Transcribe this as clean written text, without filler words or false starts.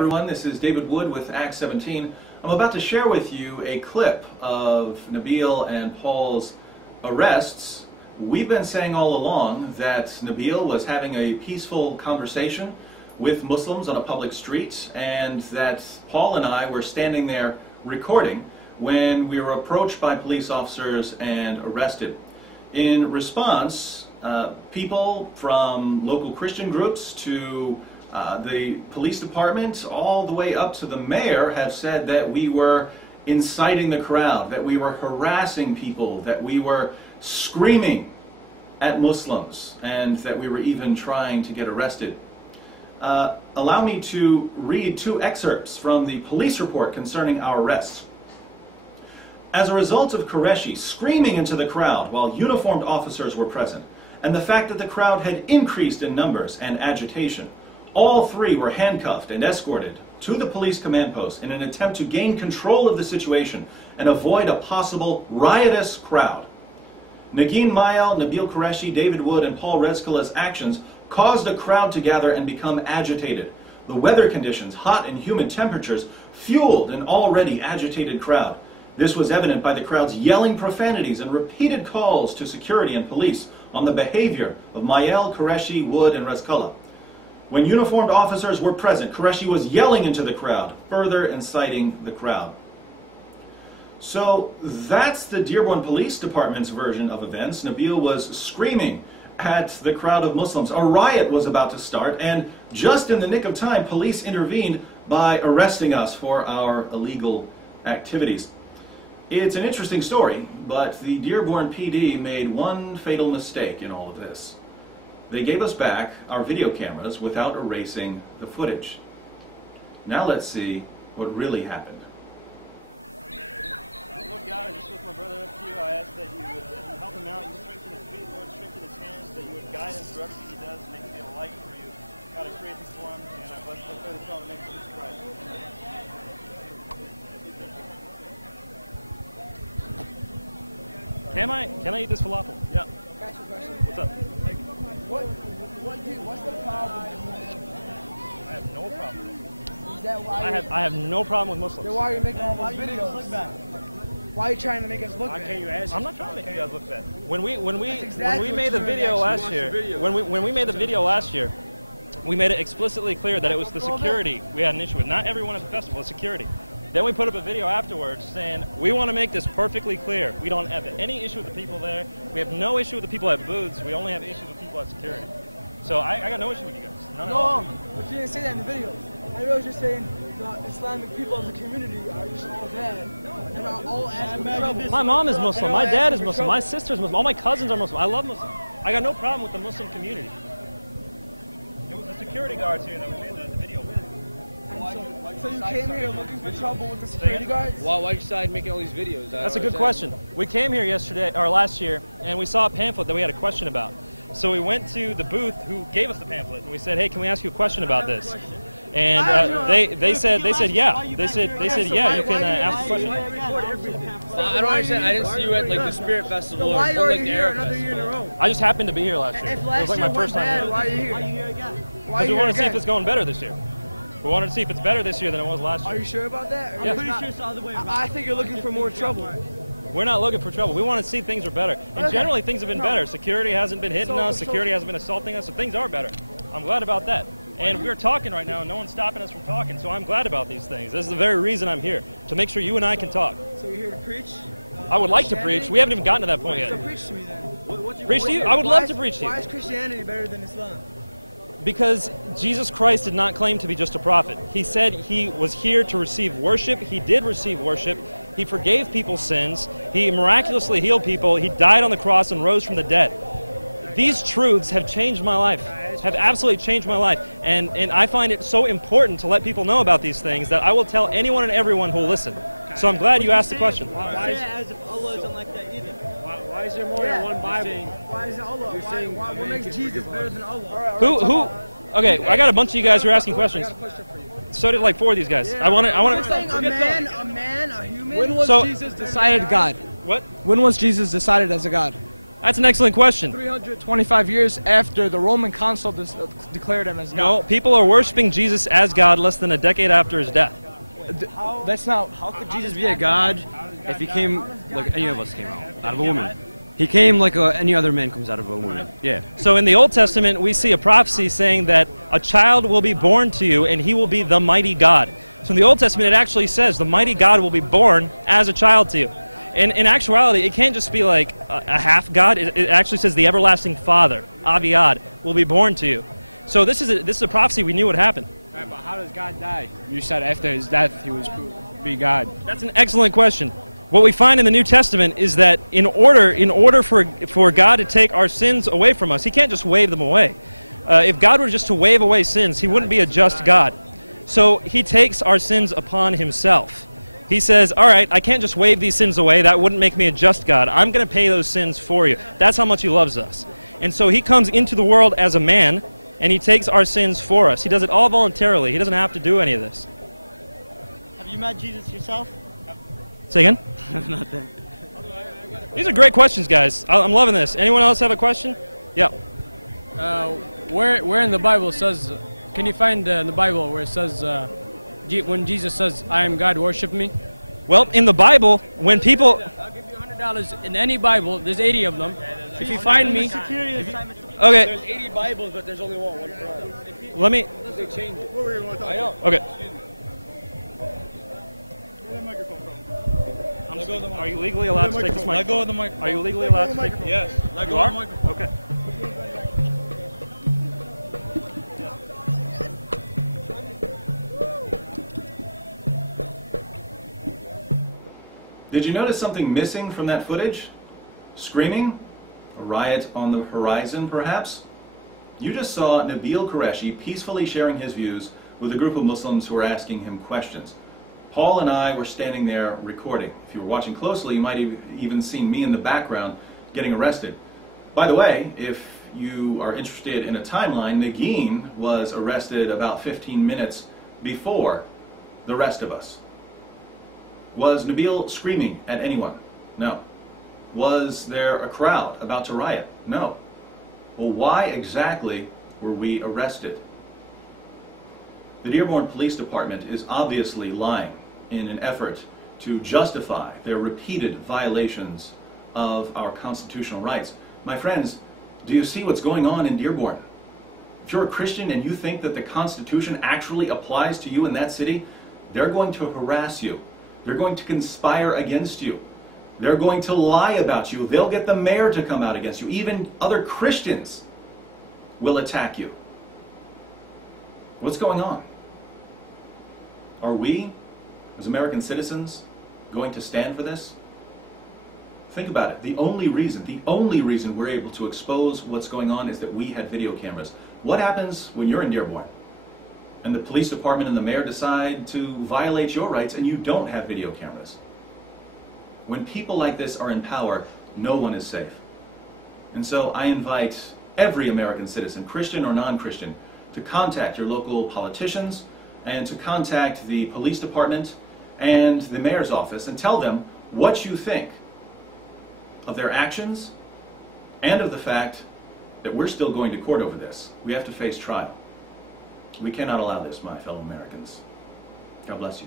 everyone, this is David Wood with Acts 17. I'm about to share with you a clip of Nabeel and Paul's arrests. We've been saying all along that Nabeel was having a peaceful conversation with Muslims on a public street, and that Paul and I were standing there recording when we were approached by police officers and arrested. In response, people from local Christian groups to the police department, all the way up to the mayor, have said that we were inciting the crowd, that we were harassing people, that we were screaming at Muslims, and that we were even trying to get arrested. Allow me to read two excerpts from the police report concerning our arrests. As a result of Qureshi screaming into the crowd while uniformed officers were present, and the fact that the crowd had increased in numbers and agitation, all three were handcuffed and escorted to the police command post in an attempt to gain control of the situation and avoid a possible riotous crowd. Nagin Mayal, Nabeel Qureshi, David Wood, and Paul Rezkala's actions caused a crowd to gather and become agitated. The weather conditions, hot and humid temperatures, fueled an already agitated crowd. This was evident by the crowd's yelling profanities and repeated calls to security and police on the behavior of Mayal, Qureshi, Wood, and Rezkala. When uniformed officers were present, Qureshi was yelling into the crowd, further inciting the crowd. So that's the Dearborn Police Department's version of events. Nabeel was screaming at the crowd of Muslims. A riot was about to start, and just in the nick of time, police intervened by arresting us for our illegal activities. It's an interesting story, but the Dearborn PD made one fatal mistake in all of this. They gave us back our video cameras without erasing the footage. Now let's see what really happened. Lord God, I just lift my brother up to you. I ask that you would help him out, you strengthen his feet, Lord, strengthen his hands, that you would guide him through everything he does, make him be a light for you. God, I pray this for him, and I bless the prayer that's all in the name of Jesus Christ. Can I eat this falafel? Yeah. Ask you a question. What's up? What's the problem? I have no problem with Muslims. Is that why I have no problem with Muslims. Then why are you making all those videos? Why are you trying to make us look bad? I'm not trying to make you guys look bad. When we exactly made the video last year, when we made the video last year, we made it explicitly clear that it was the security we had an issue with. Not everyone at the festival, it's security. Then we put up a video afterwards saying, we want to make this perfectly clear. We don't have any issue with the people there. We have no issue with the people at booths. We only have issues with people at security. So I got no issue with you guys. No, but you didn't say that in the videos. I was just saying the Islamic people as a community are just all bad. And are all asking for trouble. My mom is Muslim. My dad is Muslim. My sister's Muslim. All my cousins are Muslim. I love Muslims. I got no problem with the Muslim community. It was the security guards here that we made the video with. So you came here looking for trouble with the security guards? Why did you decide making all these videos? That's a good question. We came here last year, and we saw a pamphlet that we had a question about. So we went to the booth who gave us the pamphlet, and we said, "Hey, can we ask you a question about this?" And they said yeah. They said yeah. You can ask a question. I don't understand. I didn't see you at like the Spirit Festival. So why or are you like here another year in a row? I just happened to be here last year. If It last was like year my first went time bad, here. why are you here? Why are you here again? Because we wanted to see if it's going better this year. We wanted to see if it's better this year than it was last year. Are you sure about that? Yeah. I'm pretty sure it's the other way around. I think you're looking for more trouble. We're not looking for trouble. We want to see things are better. And generally, things have been better. Security hasn't been hitting us. Security hasn't been assaulting us. So things are better. I'm glad about that. And we're talking right now, and no one's stopping us from talking. So I'm glad about these things. This is the very reason I'm here, to make sure you and I can talk. So you're here to preach? I would like to preach. We haven't even gotten to that point So yet. preach to me then. Preach to you? I would love to preach to you. Why is Christianity better than Islam? Because Jesus Christ did not claim to be just a prophet. He said he was here to receive worship. He did receive worship. He forgave people's sins. He miraculously healed people. He died on the cross and rose from the dead. These truths have changed my life, have absolutely changed my life. And I find it so important to let people know about these things that I will tell anyone and everyone who will listen. So I'm glad you asked the question. Why is it as if Allah isn't like that either? Why is there more than one Bible? Why is it Allah? What makes Jesus better than Allah? Who? Okay, I got a bunch of you guys who are asking questions. So did like 4 of these guys. I want You're to. saying a man, a human? When was Jesus decided God? What? When was Jesus decided as a God? That's an excellent question. 325 years after the Roman consul declared him as God. No, people are worshiping Jesus as God less than a decade after his death. That's not... How could Jesus be a God if he came like any of us came out of a woman? He came like any other man comes out of a woman. Yeah. So in the Old Testament, we see a prophecy saying that a child will be born to you and he will be the mighty God. So in the Old Testament, it actually says the mighty God will be born as a child to you. And in actuality, it can't just be like a half God. It actually says the everlasting Father, Aviad, will be born to you. So this is a prophecy we knew would happen. Right, but how does God die? You said after his death he was be God. That's an excellent question. What we find in the New Testament is that in order for God to take our sins away from us, he can't just wave them away. If God were just to wave away sins, he wouldn't be a just God. So he takes our sins upon himself. He says, all right, I can't just wave these sins away. That wouldn't make me a just God. I'm going to pay those sins for you. That's how much he loves us. And so he comes into the world as a man, and he takes our sins for us. He does it all voluntarily. He doesn't have to do any of this. Have you met Jesus yourself? Say again? Not that. These are great questions, guys. I'm loving this. Anyone else have a question? Yeah. Where in the Bible says? Can you find in the Bible where it says when Jesus says, "I am God, worship me"? Well, in the Bible, when people... I'll give you $100 in any Bible. There's 80 of them. If you find me... Okay. There's 80 Bibles, but there's only one Quran. Let me... They change it. I know. Okay. Let Are you legally allowed to take this Let go microphone? of the microphone. Are you legally allowed to take it? Yes. Let You go are? of the microphone. Okay. Did you notice something missing from that footage? Screaming? A riot on the horizon, perhaps? You just saw Nabeel Qureshi peacefully sharing his views with a group of Muslims who were asking him questions. Paul and I were standing there recording. If you were watching closely, you might have even seen me in the background getting arrested. By the way, if you are interested in a timeline, Nagin was arrested about 15 minutes before the rest of us. Was Nabeel screaming at anyone? No. Was there a crowd about to riot? No. Well, why exactly were we arrested? The Dearborn Police Department is obviously lying in an effort to justify their repeated violations of our constitutional rights. My friends, do you see what's going on in Dearborn? If you're a Christian and you think that the Constitution actually applies to you in that city, they're going to harass you. They're going to conspire against you. They're going to lie about you. They'll get the mayor to come out against you. Even other Christians will attack you. What's going on? Are we, as American citizens, going to stand for this? Think about it. The only reason we're able to expose what's going on is that we had video cameras. What happens when you're in Dearborn and the police department and the mayor decide to violate your rights and you don't have video cameras? When people like this are in power, no one is safe. And so I invite every American citizen, Christian or non-Christian, to contact your local politicians and to contact the police department and the mayor's office and tell them what you think of their actions and of the fact that we're still going to court over this. We have to face trial. We cannot allow this, my fellow Americans. God bless you.